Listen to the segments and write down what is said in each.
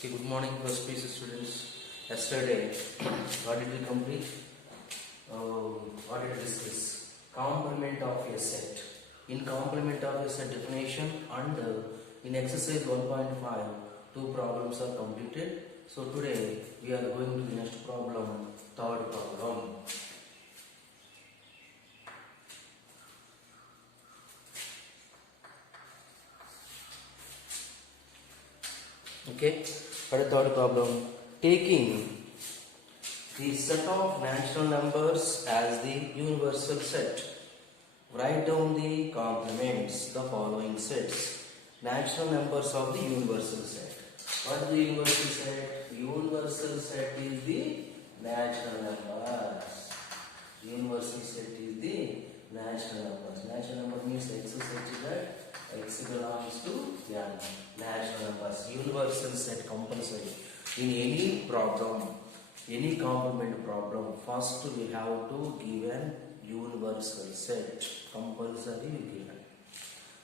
Okay, good morning, first PC students. Yesterday, what did we complete? What did we discuss? Complement of a set. In complement of a set definition and in exercise 1.5, two problems are completed. So today we are going to the next problem, third problem. Okay, for the third problem, taking the set of natural numbers as the universal set. Write down the complements, the following sets. Natural numbers of the universal set. What is the universal set? Universal set is the natural numbers. Universal set is the natural numbers. Natural number means x such that x belongs to n. Natural numbers. Universal set compulsory. In any problem, any complement problem, first we have to give an universal set. Compulsory given.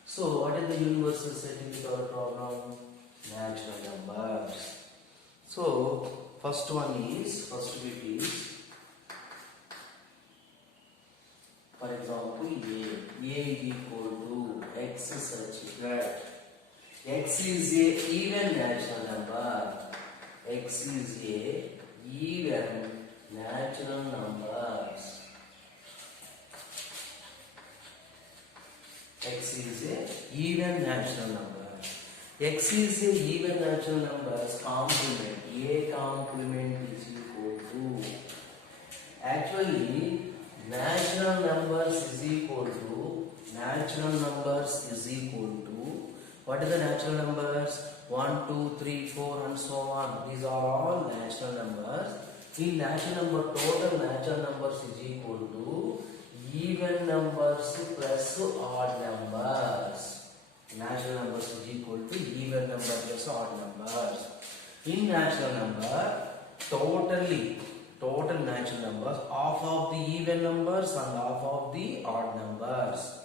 So what is the universal set in our problem? Natural numbers. So first bit is, for example, a is equal to x such that x is a even natural number. X is a even natural numbers. X is a even natural number. X is a even natural numbers complement. A complement is equal to, actually natural numbers is equal to what is the natural numbers? 1, 2, 3, 4 and so on. These are all natural numbers. In natural number, total natural numbers is equal to even numbers plus odd numbers. Natural numbers is equal to even number plus odd numbers. In natural number, total natural numbers, half of the even numbers and half of the odd numbers.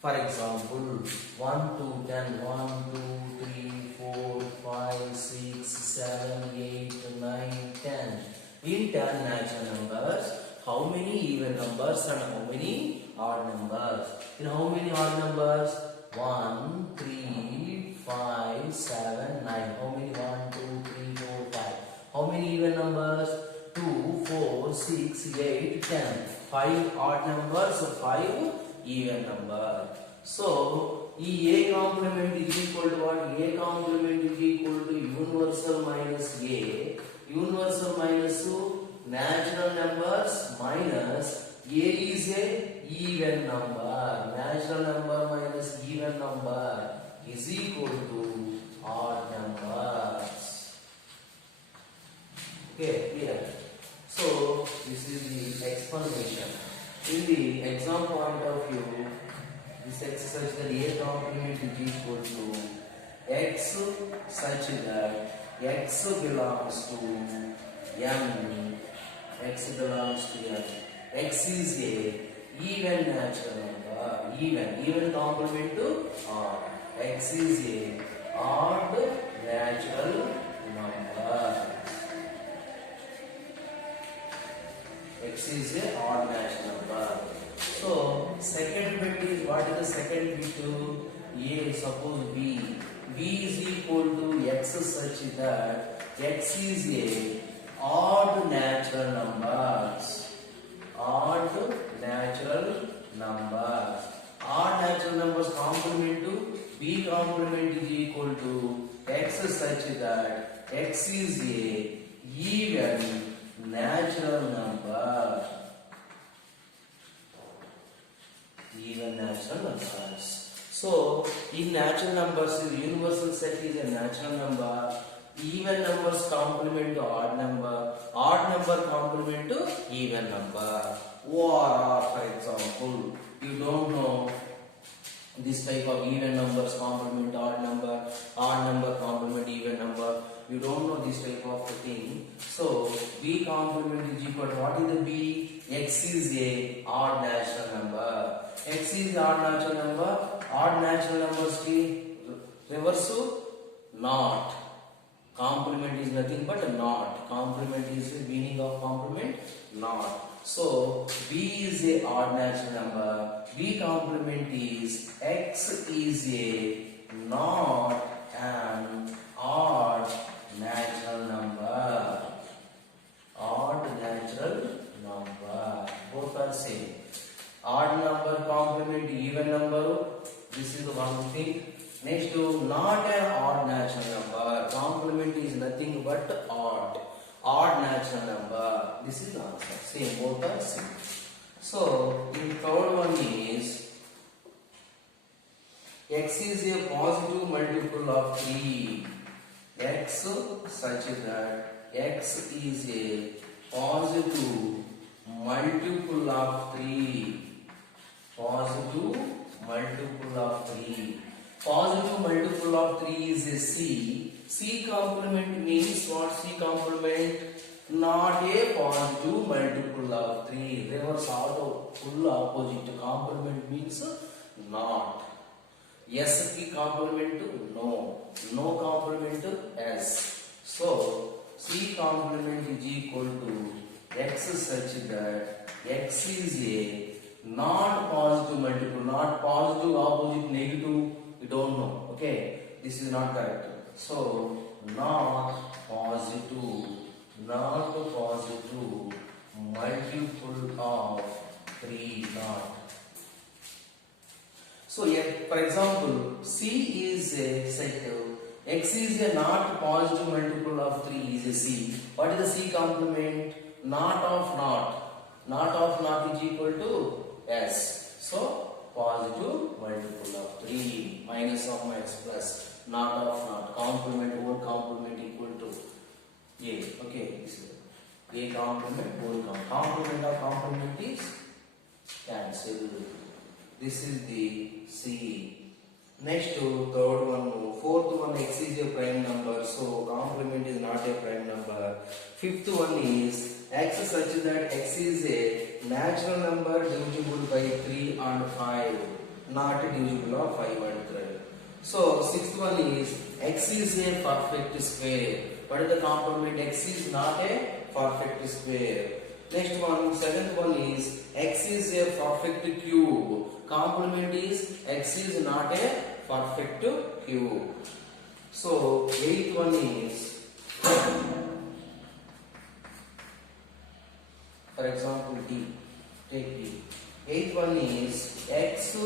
For example, 1 to 10, 1, 2, 3, 4, 5, 6, 7, 8, 9, 10. In 10 natural numbers, how many even numbers and how many odd numbers? In how many odd numbers? 1, 3, 5, 7, 9. How many? 1, 2, 3, 4, 5. How many even numbers? 2, 4, 6, 8, 10. 5 odd numbers, 5 even number. So, A complement is equal to what? A complement is equal to universal minus A. Universal minus natural numbers minus A is a even number. Natural number minus even number is equal to odd numbers. Okay, here. So, this is the explanation. In the exam point of view, this exercise that A complement is equal to x such that x belongs to m. X belongs to m. X is a even natural number. Even complement to odd. X is a odd natural number. X is a odd natural number. So second bit is, what is the second bit to A? Suppose B. B is equal to x such that x is a odd natural numbers. Odd natural numbers. Odd natural numbers complement to B complement is equal to x such that x is a even natural number. Even natural numbers. So, in natural numbers, universal set is a natural number. Even numbers complement to odd number. Odd number complement to even number. Or, for example, you don't know this type of even numbers complement odd number complement even number. You don't know this type of thing. So, B complement is equal to, what is the B? X is a odd natural number. X is odd natural number. Odd natural numbers ki reverse not. Complement is nothing but not. Complement is the meaning of complement, not. So B is a odd natural number. B complement is X is a not an odd natural number. Odd natural number. Both are same. Odd number complement even number. This is the one thing. Next to not an odd natural number. Complement is nothing but odd. Odd natural number. This is the answer. Same. Both are same. So the third one is X is a positive multiple of 3. X such that X is a positive multiple of 3. Positive multiple of 3. Positive multiple of 3 is a C. C complement means what? C complement not a positive multiple of 3. Reverse auto full opposite. Complement means not. S की complement to no. No complement to S. So C complement is equal to X such that X is a non-positive multiple. Not positive opposite negative. We don't know. Okay. This is not correct. So not positive multiple of 3 not. So for example, C is a set. X is a not positive multiple of 3 is a C. What is the C complement? Not of not. Not of not is equal to S. So positive multiple of 3 minus of x plus not of not. Complement whole complement equal to A. Okay, this is A complement whole complement. Complement of complement is cancel. This is the C. Next to third one, fourth one, X is a prime number, so complement is not a prime number. Fifth one is X such that X is a natural number divisible by 3 and 5, not divisible of 5 and 3. So sixth one is X is a perfect square. What is the complement? X is not a perfect square. Next one, seventh one is X is a perfect cube. Complement is X is not a perfect cube. So eighth one is, for example, D. Take D. Eighth one is X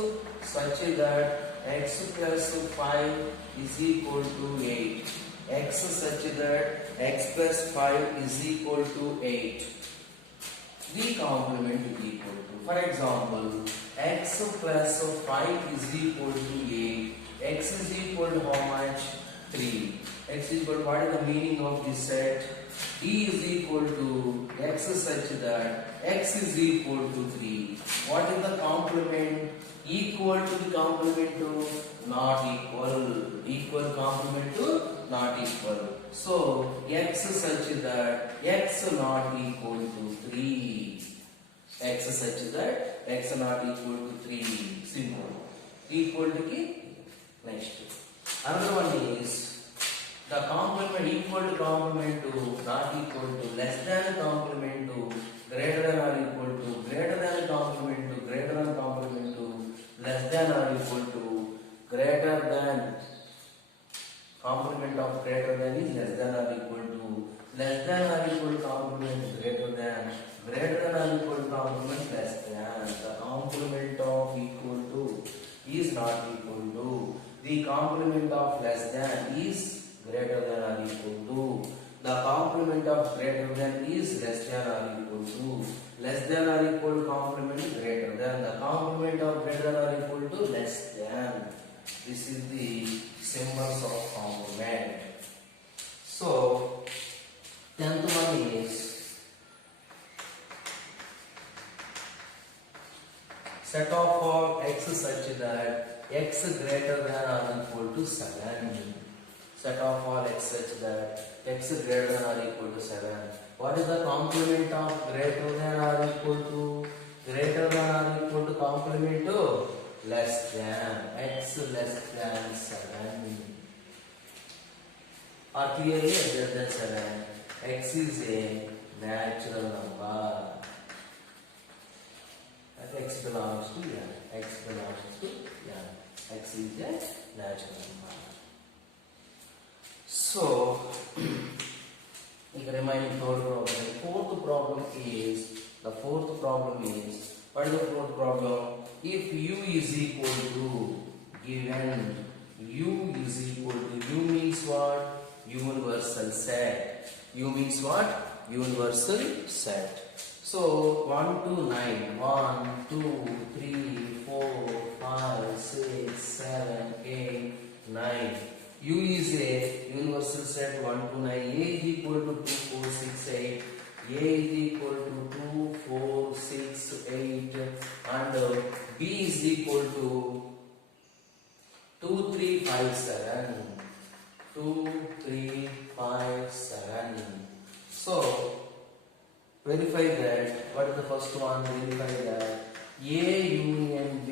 such that X plus 5 is equal to 8. X such that X plus 5 is equal to 8. The complement is equal to, for example, X plus 5 is equal to 8. X is equal to how much? 3. X is equal to, what is the meaning of this set? E is equal to X such that X is equal to 3. What is the complement? Equal to the complement to not equal. Equal complement to not equal. So X such that X not equal to 3. X such that X not equal to 3. Simple. Equal to key. Next. Another one is the complement equal to complement to not equal to less than complement to greater than or equal to greater than complement to greater than complement to less than or equal to greater than. Complement of greater than is less than or equal to less than or equal to complement greater than or equal to complement less than. The complement of equal to is not equal to. The complement of less than is greater than or equal to. The complement of greater than is less than or equal to. Less than or equal to complement greater than. The complement of greater than or equal to less than. This is the symbols of complement. So 10th one is set of all X such that X greater than or equal to 7. Set of all X such that X greater than or equal to 7. What is the complement of greater than or equal to? Greater than or equal to complement to less than. X less than 7. are clearly less than 7. X is a natural number. X belongs to n. X belongs to n. X is a natural number. So, the remaining third problem. The fourth problem is, what is the fourth problem? If u is equal to, given u is equal to, u means what? Universal set. U means what? Universal set. So 1 to 9. 1, 2, 3, 4, 5, 6, 7, 8, 9. U is a universal set 1 to 9. A is equal to 2, 4, 6, 8. A is equal to 2, 4, 6, 8. And B is equal to 2, 3, 5, 7. 2, 3, 5, 7. So, verify that. What is the first one? Verify that A union B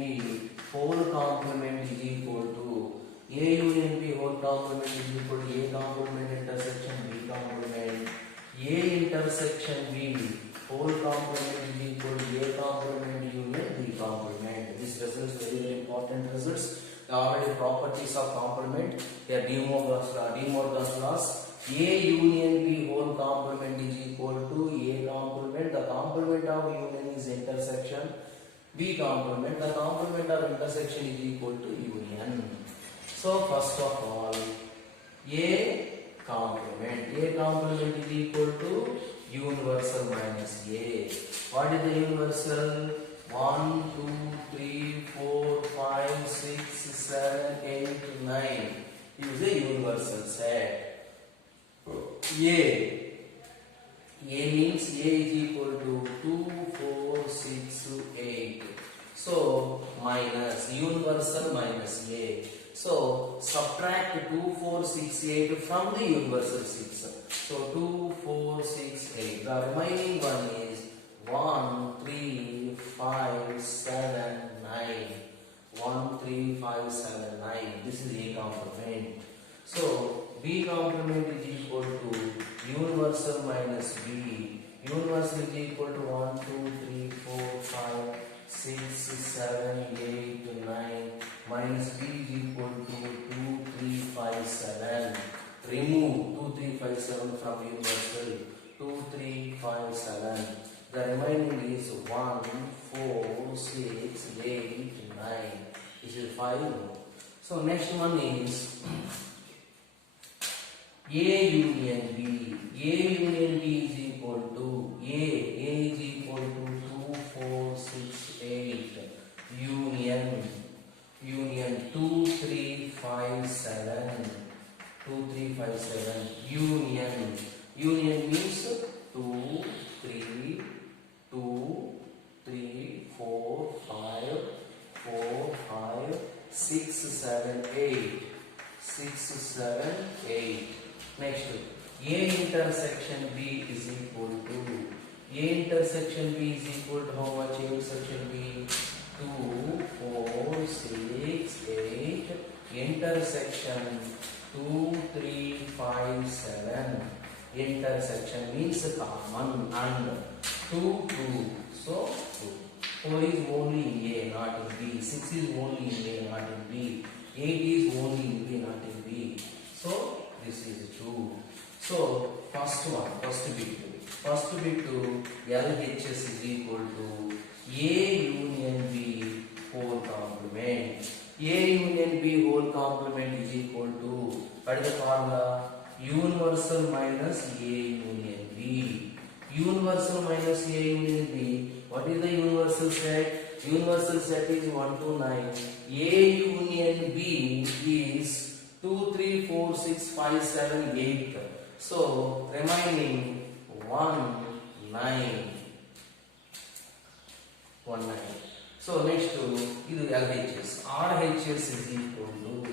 whole complement is equal to A union B whole complement is equal to A complement intersection B complement. A intersection B whole complement is equal to A complement union B complement. This result is very, very important results. The already properties of complement. They are De Morgan's laws. A union B whole complement is equal to A complement. The complement of union is intersection. B complement. The complement of intersection is equal to union. So first of all, A complement. A complement is equal to universal minus A. What is the universal? 1, 2, 3, 4, 5, 6, 7, 8, 9. Use a universal set. A means A is equal to 2, 4, 6, 8. So minus universal minus A. So subtract 2, 4, 6, 8 from the universal 6. So 2, 4, 6, 8. The remaining one is 1, 3, 5, 7, 9. 1, 3, 5, 7, 9. This is A complement. So B complement is equal to universal minus B. Universal is equal to 1, 2, 3, 4, 5, 6, 7, 8, 9. Minus B is equal to 2, 3, 5, 7. Remove 2, 3, 5, 7 from universal. 2, 3, 5, 7. The remaining is 1, 4, 6, 8, 9. This is 5. So next one is A union B. A union B is equal to A is equal to 2, 4, 6, 8. Union 2, 3, 5, 7. 2, 3, 5, 7. Union means 2, 3, 2, 3, 4, 5, 4, 5, 6, 7, 8. 6, 7, 8. Next, A intersection B is equal to A intersection B is equal to how much? A intersection B 2, 4, 6, 8. Intersection 2, 3, 5, 7. Intersection means common and 2, 2. So 2. 4 is only in A, not in B. 6 is only in A, not in B. 8 is only in B, not in B. So this is 2. So first bit to LHS is equal to A union B whole complement. A union B whole complement is equal to, what is the formula? Universal minus A union B. Universal minus A union B. What is the universal set? Universal set is 1 to 9. A union B is 2, 3, 4, 6, 5, 7, 8. So remaining 1, 9. 1, 9. So next to LHS. RHS is equal to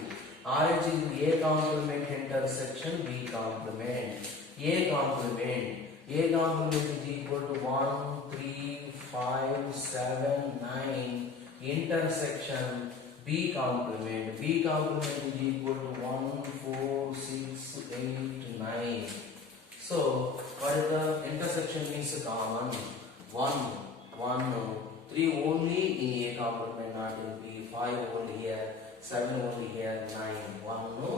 RH is A complement intersection B complement. A complement is equal to 1, 3, 5, 7, 9. Intersection B complement is equal to 1, 4, 6, 8, 9. So what is the intersection means common? 1, 1, 3 only in A complement, not in B. 5 only here, 7 only here, 9. 1, no,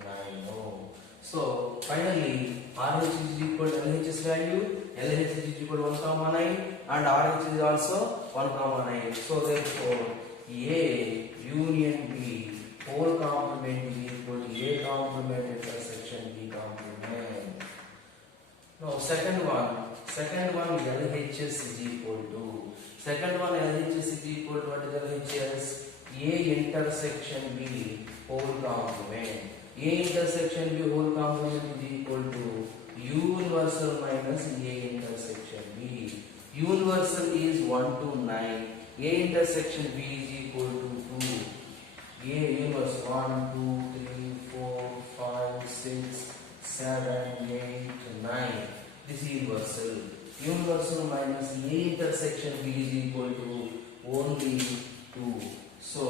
9, no. So finally RH is equal to LHS value. LHS is equal to 1 comma 9 and RH is also 1 comma 9. So therefore A union B whole complement is equal to A complement intersection B complement. Now second one LHS is equal to LHS is equal to what is LHS? A intersection B whole complement. A intersection B whole complement is equal to universal minus A intersection B. Universal is 1 to 9. A intersection B is equal to 2. A universe 1, 2, 3, 4, 5, 6, 7, 8, 9. This is universal. Universal minus A intersection B is equal to only 2. So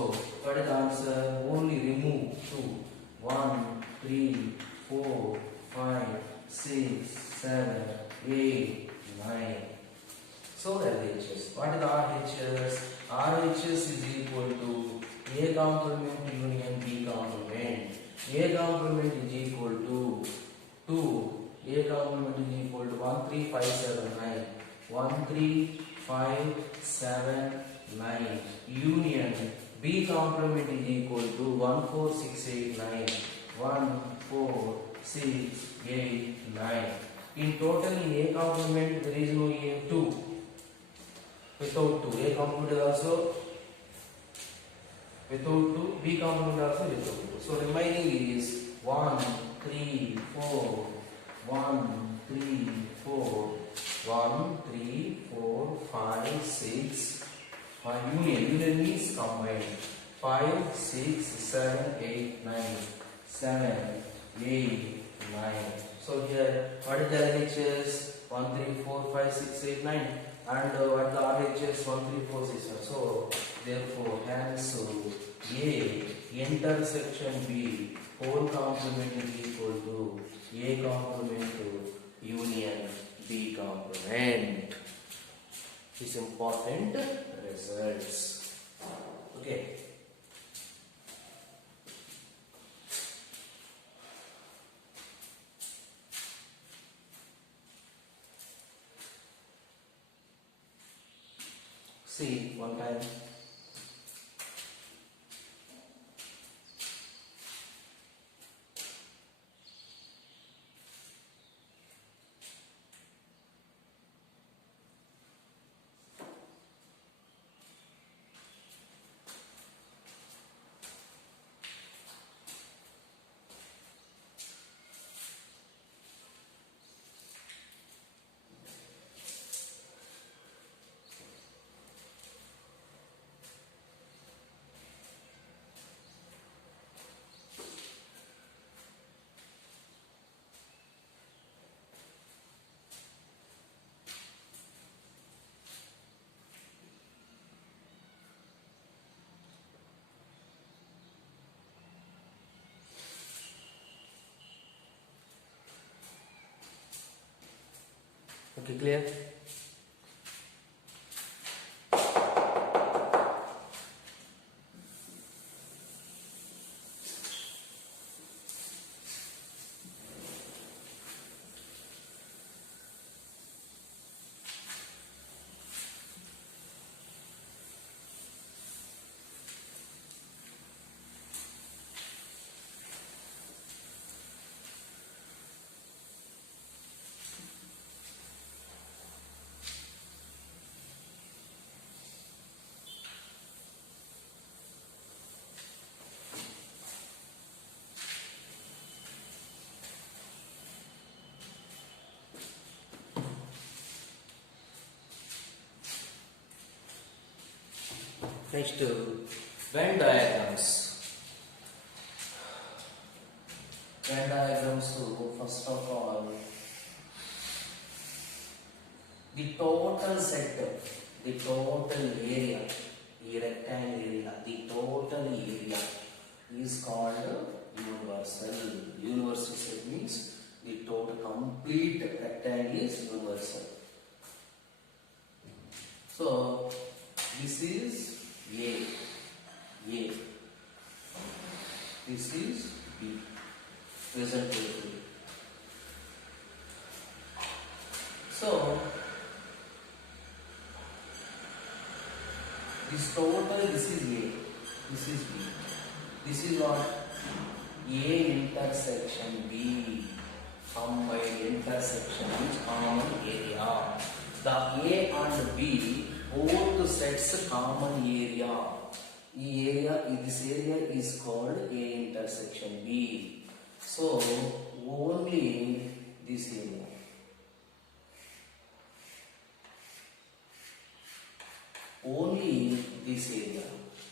what is the answer? Only remove 2. 1, 3, 4, 5, 6, 7, 8, 9. So LHS. What is the RHS? RHS is equal to A complement union B complement. A complement is equal to 2. A complement is equal to 1, 3, 5, 7, 9. 1, 3, 5, 7, 9. Union B complement is equal to 1, 4, 6, 8, 9. 1, 4, 6, 8, 9. In total in A complement there is no A 2. Without 2. A complement is also without 2. B complement also without 2. So remaining is 1, 3, 4. 1, 3, 4. 1, 3, 4, 5, 6. Union means combined. 5, 6, 7, 8, 9. 7, 8, 9. So here, what is the LHS? 1, 3, 4, 5, 6, 8, 9. And what the RHS? 1, 3, 4, 6, 7. So therefore, hence A intersection B whole complement is equal to A complement to union B complement. This important results. Okay. See one time. Okay, clear? Next, Venn diagrams. Venn diagrams, so first of all, the total setup, the total area, the rectangle area, the total area is called universal. Universal set means The total complete rectangle is universal. So this is A. This is B. Listen carefully. So this total, this is A, this is B. This is what? A intersection B. Combined intersection is common area. The A and B both sets common area. This area is called A intersection B. So only this area. Only this area.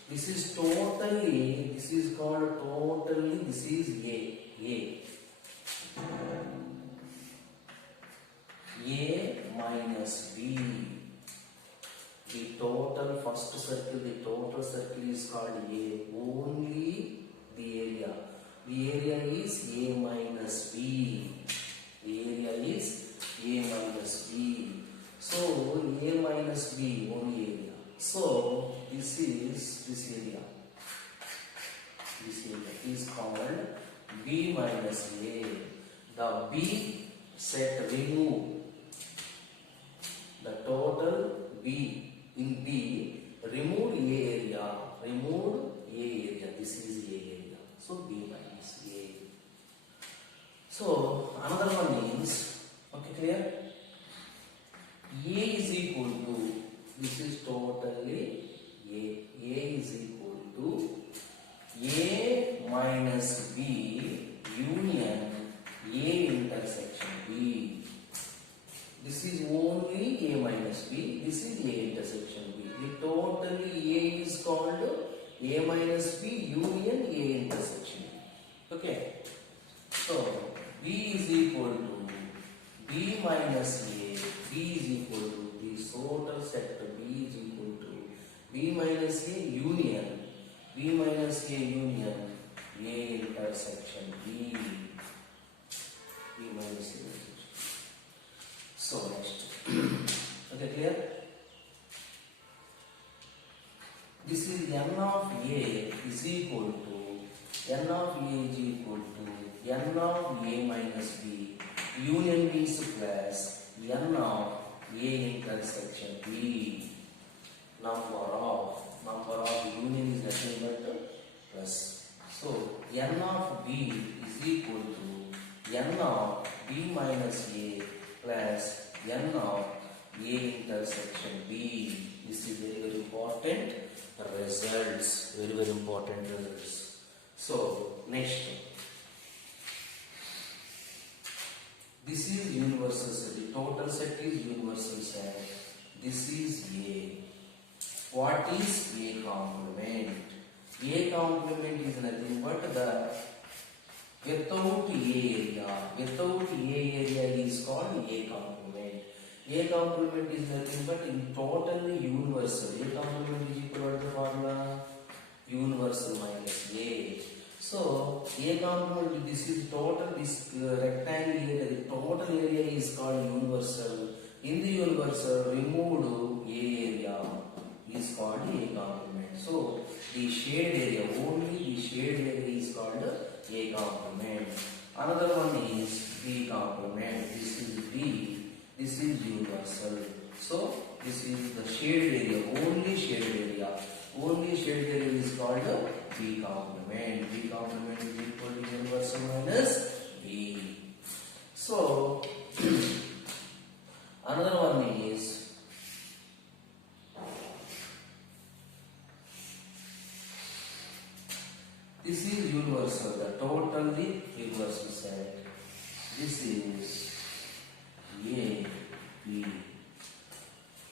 This is totally, this is called totally, this is A. A minus B. The total first circle, the total circle is called A. Only the area. The area is A minus B. The area is A minus B. So A minus B only area. So this is this area. This area is called B minus A. The B set remove the total B. In B, remove A area. Remove A area. This is A area. So B minus A. So another one is, okay, clear? A is equal to, this is totally A. A is equal to A minus B union A intersection B. This is only A minus B. This is A intersection B. The totally A is called A minus B union A intersection B. Okay. So B is equal to B minus A. B is equal to this total sector. B is equal to B minus A union. B minus A union A intersection B. B minus A. So next. Okay, clear? This is N of A is equal to N of A is equal to N of A minus B. Union means plus N of A intersection B. Number of union is nothing but plus. So N of B is equal to N of B minus A plus N of A intersection B. This is very important results. Very important results. So next, this is universal set. The total set is universal set. This is A. What is A complement? A complement is nothing but the without A area. Without A area is called A complement. A complement is nothing but in totally universal. A complement is equal to the formula universal minus A. So A complement, this is total, this rectangle area, the total area is called universal. In the universal, removed A area is called A complement. So the shade area, only the shade area is called A complement. Another one is B complement. This is B. This is universal. So this is the shade area, only shade area. Only shade area is called B complement. B complement is equal to universal minus B. So another one is this is universal, the totally universal set. This is A, B.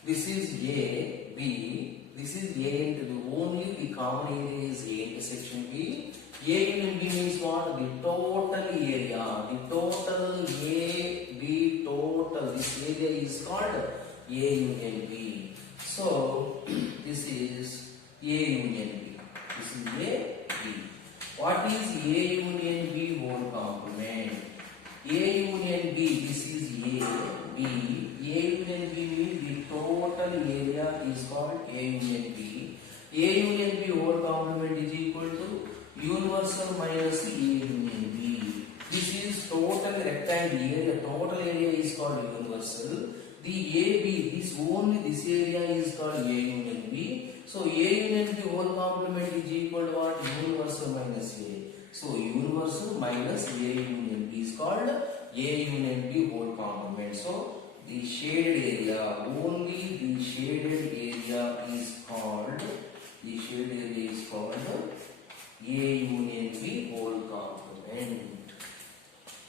This is A, B. This is A into the only the common area is A intersection B. A union B means what? The total area. The total A, B, total. This area is called A union B. So this is A union B. This is A, B. What is A union B whole complement? A union B. A union B means the total area is called A union B. A union B over complement is equal to universal minus A union B. This is total rectangle area. Total area is called universal. The AB, this area is called A union B. So A union B whole complement is equal to what? Universal minus A. So universal minus A union B is called A union B whole complement. So the shaded area, only the shaded area is called A union B whole complement.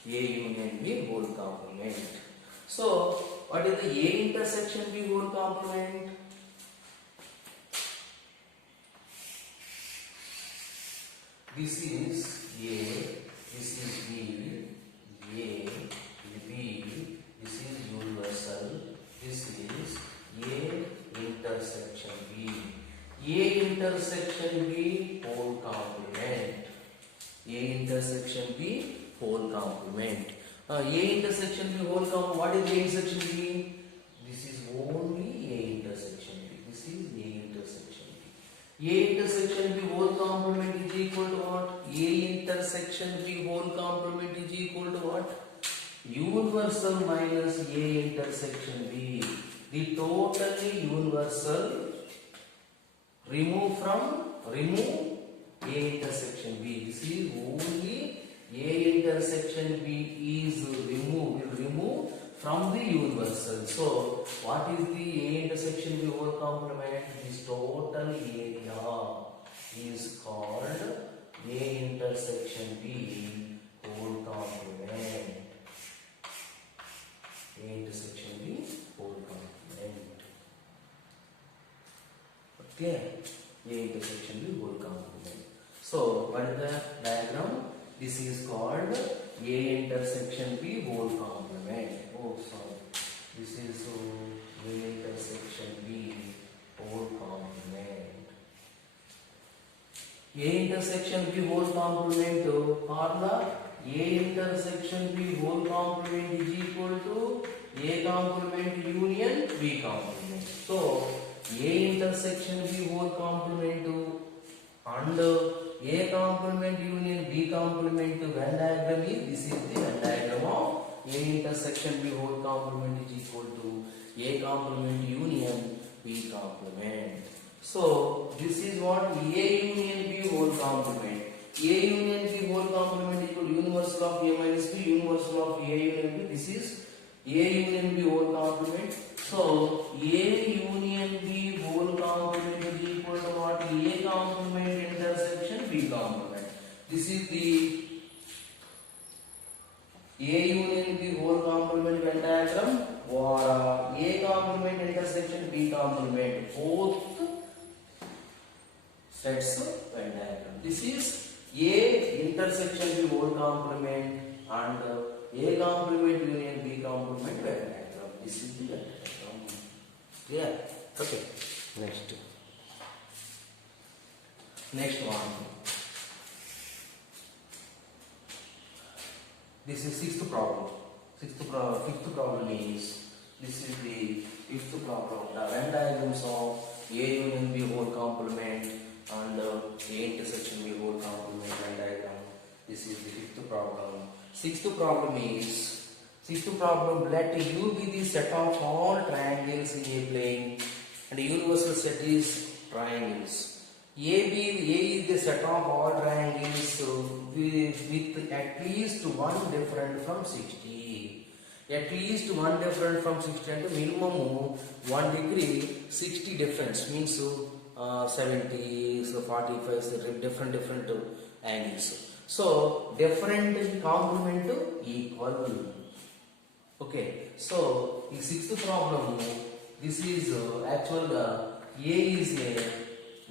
A union B whole complement. So what is the A intersection B whole complement? This is A, this is B, A, B, this is universal, this is A intersection B. A intersection B whole complement. A intersection B whole complement. A intersection B whole complement. What is A intersection B? This is only A intersection B. This is A intersection B. A intersection B whole complement is equal to what? A intersection B whole complement is equal to what? Universal minus A intersection B. The totally universal remove A intersection B. This is only A intersection B is remove from the universal. So what is the A intersection B whole complement? This total area is called A intersection B whole complement. A intersection B whole complement. Okay. A intersection B whole complement. So what is the diagram? This is called A intersection B whole complement. Oh, sorry. This is A intersection B whole complement. A intersection B whole complement formula. A intersection B whole complement is equal to A complement union B complement. So A intersection B whole complement and A complement union B complement Venn diagram is this is the Venn diagram of A intersection B whole complement is equal to A complement union B complement. So this is what A union B whole complement. A union B whole complement equal to universal of A minus B, universal of A union B. This is A union B whole complement. So A union B whole complement is equal to what? A complement intersection B complement. This is the A union B whole complement Venn diagram or A complement intersection B complement. Both sets of Venn diagram. This is A intersection B whole complement and A complement union B complement Venn diagram. This is the Venn diagram. Yeah. Okay. Next one. This is sixth problem. Fifth problem is this is the fifth problem. The Venn diagrams of A union B whole complement and A intersection B whole complement Venn diagram. This is the fifth problem. Sixth problem, let U be the set of all triangles in a plane and the universal set is triangles. A is the set of all triangles with at least one different from 60. At least one different from 60 and minimum 1 degree 60 difference means 70, so 45, so different angles. So different complement equal. Okay, so the sixth problem, this is actual A is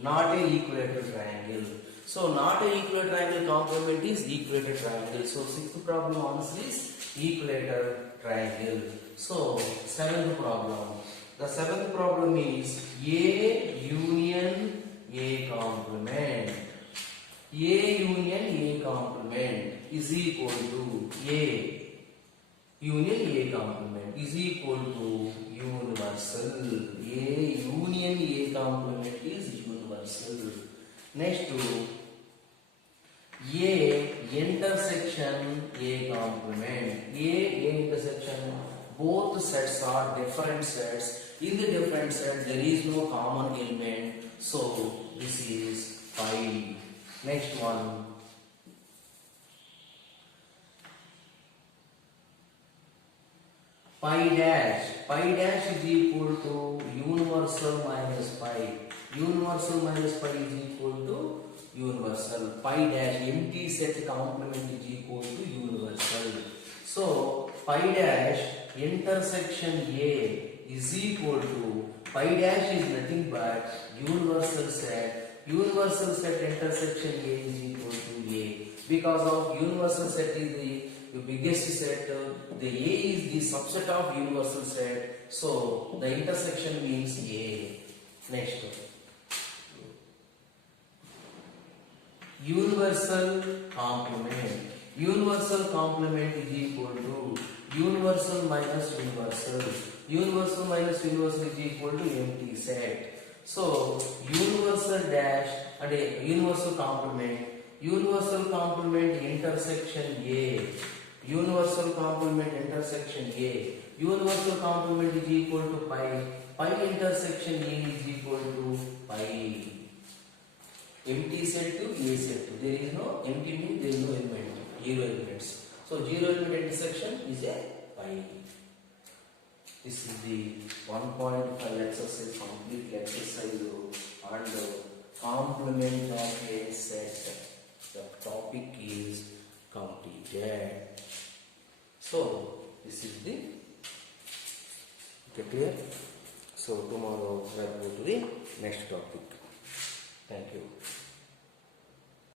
not a equilateral triangle. So not a equilateral triangle complement is equilateral triangle. So sixth problem answer is equilateral triangle. So seventh problem. The seventh problem is A union A complement. A union A complement is equal to A union A complement is equal to universal. A union A complement is universal. Next to A intersection A complement. A intersection. Both sets are different sets. In the different set, there is no common element. So this is pi. Next one. Pi dash. Pi dash is equal to universal minus pi. Universal minus pi is equal to universal. Pi dash empty set complement is equal to universal. So pi dash intersection A is equal to pi dash is nothing but universal set. Universal set intersection A is equal to A. Because of universal set is the biggest set, the A is the subset of universal set. So the intersection means A. Next. Universal complement. Universal complement is equal to universal minus universal. Universal minus universal is equal to empty set. So universal dash and a universal complement. Universal complement intersection A. Universal complement intersection A. Universal complement is equal to pi. Pi intersection A is equal to pi. Empty set to A set. There is no empty means there is no element. Zero elements. So zero element intersection is a pi. This is the 1.5 exercise, complete exercise on the complement of a set. The topic is completed. So this is the okay, clear. So tomorrow we will go to the next topic.